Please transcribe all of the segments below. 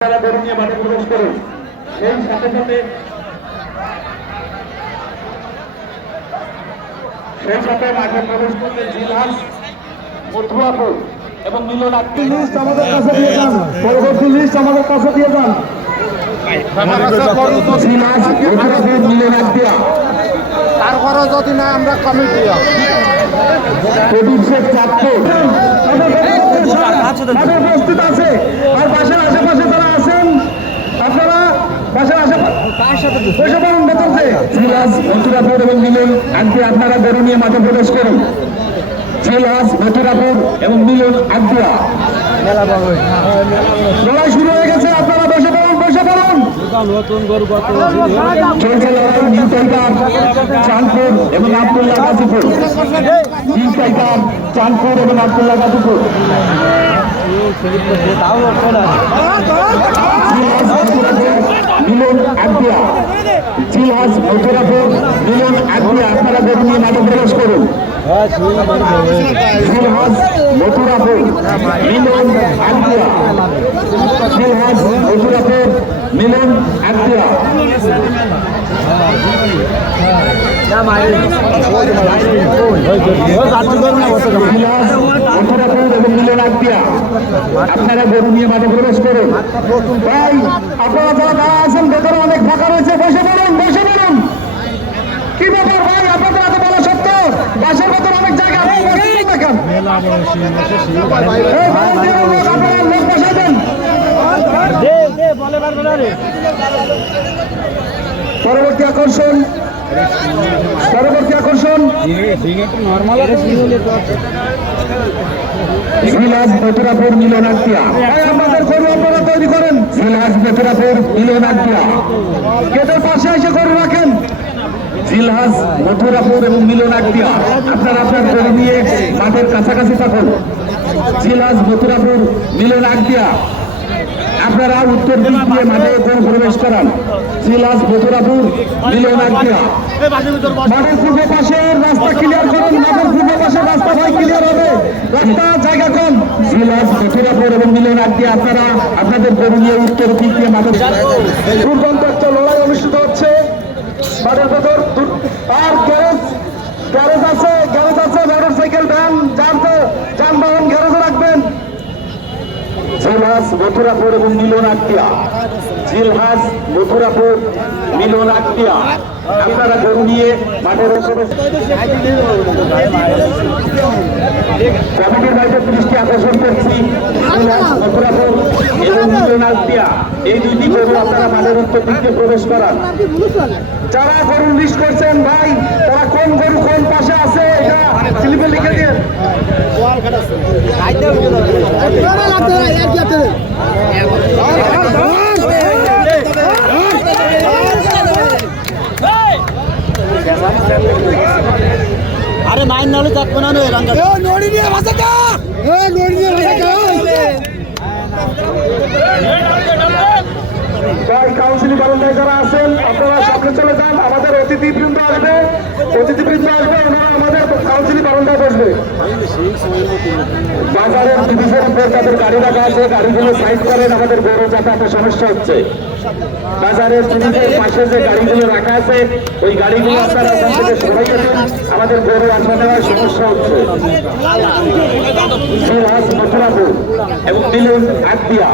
নিয়ে মাঠে প্রবেশ করুন। সেই সাথে মাঠে প্রবেশ করতে জিলহাস, মথুরাপুর এবং মিলনাক্ষী লিস্ট আমাদের কাছে দিয়ে যান। পরবর্তী লিস্ট আমাদের কাছে দিয়ে যান। তারপরে যদি না আমরা কমিটি উপস্থিত আছে আর বাসার আশেপাশে যারা আছেন আপনারা বাসার মথুরাপুর এবং মিলন আজকে আপনারা গরু নিয়ে মাঠে প্রবেশ করুন। জিলহাস, মথুরাপুর এবং মিলন আগ্রা লড়াই শুরু হয়ে গেছে। আপনারা বসে পড়ুন, বসে পড়ুন। চলছে লড়াই নিউ টাইগার, চাঁদপুর এবং আব্দুল্লাহ গাজীপুর। নিউ টাইগার, চাঁদপুর এবং আব্দুল্লাহ গাজীপুর। মিলন আগ্রা, জিলহাস, মথুরাপুর, মিলন আগ্রা আপনারা গরু নিয়ে মাঠে প্রবেশ করুন। জিলহাস, মথুরাপুর, মিলন আগ্রা, জিলহাস, মথুরাপুর, মিলন আগ্রা। মথুরাপুর এবং মিলন আগ্রা আপনারা গরু নিয়ে মাঠে প্রবেশ করুন। ভাই আপনারা যারা দাঁড়া আছেন ভেতরে অনেক ফাঁকা রয়েছে, বসে পড়ুন, বসে পড়ুন। কি ব্যাপার ভাই, আপনাদের এত বলা সত্ত্বেও বাসের ভেতরে অনেক জায়গা দেখেন। আপনারা লোক বসাই দেন। পরবর্তী আকর্ষণ, পরবর্তী আকর্ষণ জিলহাস, মথুরাপুর, মিলন আগ্রা। আমাদের গরু আপনারা তৈরি করেন। জিলহাস, মথুরাপুর, মিলন আগ্রা গেটের পাশে এসে গরু রাখেন। জিলহাস, মথুরাপুর এবং মিলন আগ্রা আপনারা আপনার গরু নিয়ে মাঠের কাছাকাছি থাকুন। জিলহাস, মথুরাপুর, মিলন আগ্রা আপনারা উত্তর দিক দিয়ে মাঠে গরু প্রবেশ করান। জিলহাস, মথুরাপুর, মিলন আগ্রা মাঠের পূর্ব পাশে রাস্তা ক্লিয়ার করুন। মাঠের পূর্ব পাশে রাস্তা ভাই ক্লিয়ার হবে, রাস্তা জায়গা কম। জিলহাস, মথুরাপুর এবং মিলন আগ্রা আপনারা আপনাদের গরু নিয়ে উত্তর দিক দিয়ে মাঠে দুর্দান্ত একটা লড়াই অনুষ্ঠিত হচ্ছে মাঠের ভেতর। আর গ্যারেজ আছে, মোটর সাইকেল, ভ্যান, যানবাহন গ্যারেজে রাখবেন। জিলহাস, মথুরাপুর এবং মিলন আগ্রা, জিলহাস, মথুরাপুর, মিলন আগ্রা আপনারা গরু নিয়ে মাঠের কমিটির বাইরে দৃষ্টি আকর্ষণ করছি। জিলহাস, মথুরাপুর এবং মিলন আগ্রা এই দুইটি গরু আপনারা মাঠের উত্তর দিকে প্রবেশ করান। যারা গরু লিস্ট করছেন ভাই, তারা কোন গরু কোন পাশে আছে এটা স্লিপে লিখে দিয়ে আরে মাইন নালে থাকবো না নড়ি নিয়ে ভাষাটা কাউন্সিল বারান্দায় যারা আছেন আপনারা সামনে চলে যান। আমাদের অতিথিবৃন্দ আসবে, ওনারা আমাদের কাউন্সিল বারান্দায় বসবে। বাজারের ডিভিশন উপর তাদের গাড়ি রাখা আছে, গাড়িগুলো সাইড করেন, আমাদের গরু যাতায়াতের সমস্যা হচ্ছে। বাজারের ডিভিশনের পাশে যে গাড়িগুলো রাখা আছে ওই গাড়িগুলো আপনারা ওখান থেকে সরাইয়ে দিন, আমাদের গরু আসা নেওয়ার সমস্যা হচ্ছে। জিলহাস, মথুরাপুর এবং মিলন আগ্রা,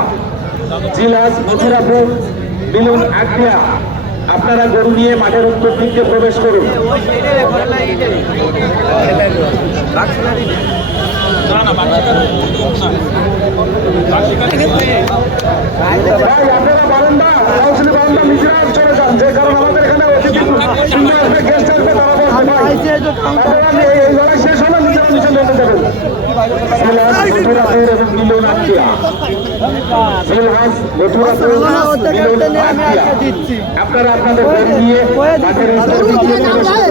জিলহাস, মথুরাপুর, মিলন আগ্রা আপনারা গরু নিয়ে মাঠের উত্তর দিকে প্রবেশ করুন। আপনারা বারান্দা, কাউন্সিল বারান্দা নিজেরা চলে যান, যে কারণ আমাদের এখানে অতিথি আসবে, গেস্ট আসবে, তারা এই লড়াই শেষ হলে নিজেরা নিচে নেমে যাবেন। জিলহাস, মথুরাপুর এবং মিলন আগ্রা, জিলহাস, মথুরাপুর, মিলন আগ্রা আপনারা আপনাদের গরু নিয়ে মাঠের উত্তর দিকে প্রবেশ করুন।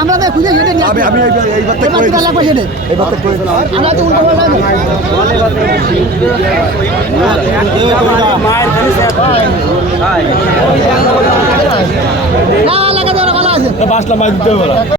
আমরা খুঁজে হেঁটে আমি এই বার্তা করে এই বার্তা করে আমরা তো উল্টো বললাম না লাগা দেওয়া ভালো আছে বাসলা মাই দিতে হবে।